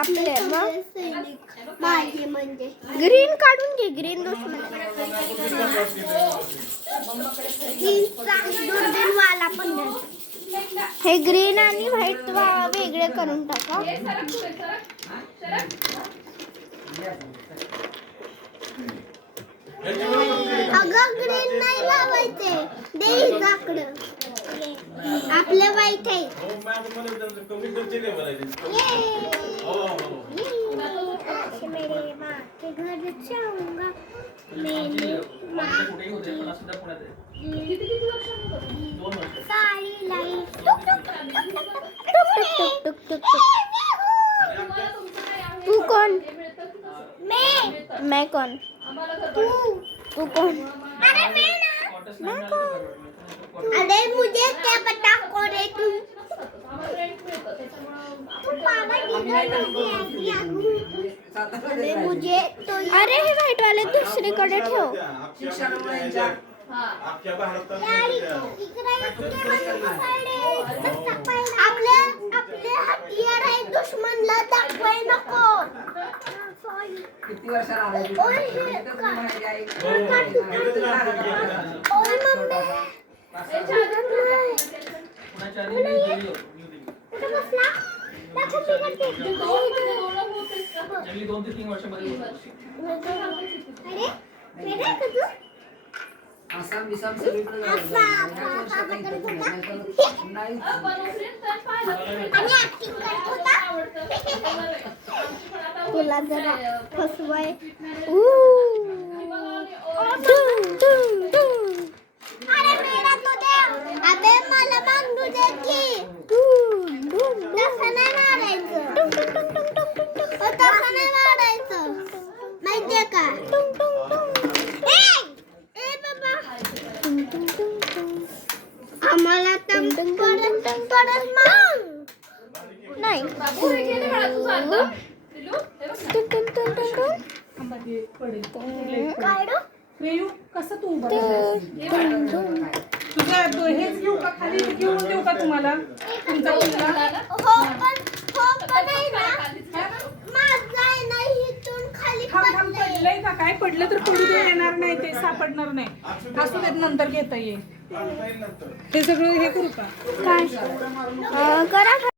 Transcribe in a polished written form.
आपले मग माझे म्हणजे ग्रीन काढून घे. ग्रीन दुश्मन वाला पण द्या. हे ग्रीन आणि व्हाईट वेगळे करून टाका. अगं ग्रीन नाही लावायचे दे इकडं आपले वाईट आहे. मेरे माँ के घर जाऊंगा मैंने सारी लाइट टुक टुक टुक टुक. तू कोण? मैं कौन? तू कौन? अरे मैं कौन? अरे मुझे क्या पता कौन है तुम? अरे मुझे तो अरे हे व्हाईट वाले दुसरीकडे ठेव. आपले हत्यार आहे दुश्मनला दाखवाय नको. किती वर्षाला आलाय तू? ओय मम्मी कुठे बसला? दाखव जंगली 2 ते 3 वर्षामध्ये अरे मेरे तुझू आसाम बिसाम सगळीकडे नाही आणि ऍक्टिंग करत होता. तुला जरा फसवाय. अरे मेरा तो दे. अबे मला मागू दे की. तसं नाही मारायचं. तसं नाही मारायचं. माहितीये का? ए बाबा आम्हाला परत माग. नाही. काढू रेयू कसं तू उभा तुझं हेच घेऊ का खाली घेऊन देऊ का तुम्हाला तुमचा मुलगा हो पण आहे ना माझा आहे ना इथून खाली थांब पडलंय. पडलंय का काय पडलं तर पडू दे येणार नाही ते सापडणार नाही असू देत नंतर घेता येईल ते सगळं हे करू का काय करा.